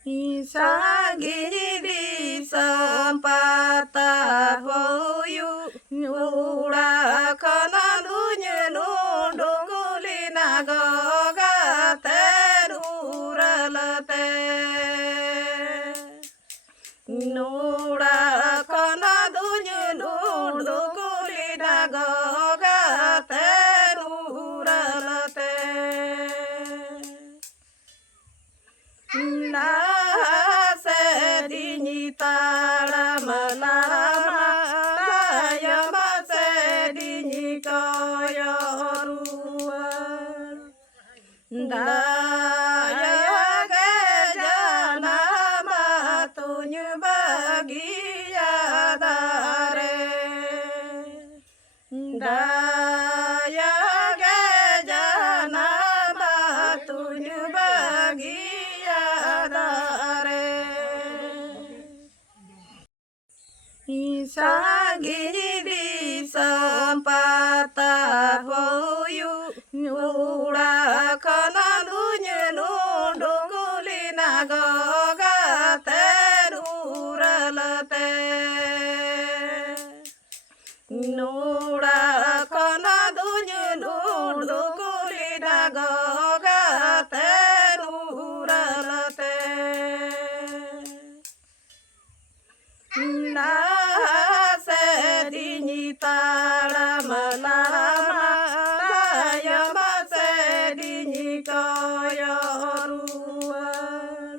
Isagini di sempata hoyu ura kana dunya no dongulina goga teruralate nura kana dunya no dongulina goga teruralate na sedini tala malama ya sedini kaya ruar daya gejana matunya bagia dare daya gejana matunya bagia dare Isagini di sempata hoyu ura kana dunya no dongulina goga teruralate nura kana dunya no dongulina goga teruralate na sedini tala malama ya sedini kaya ruar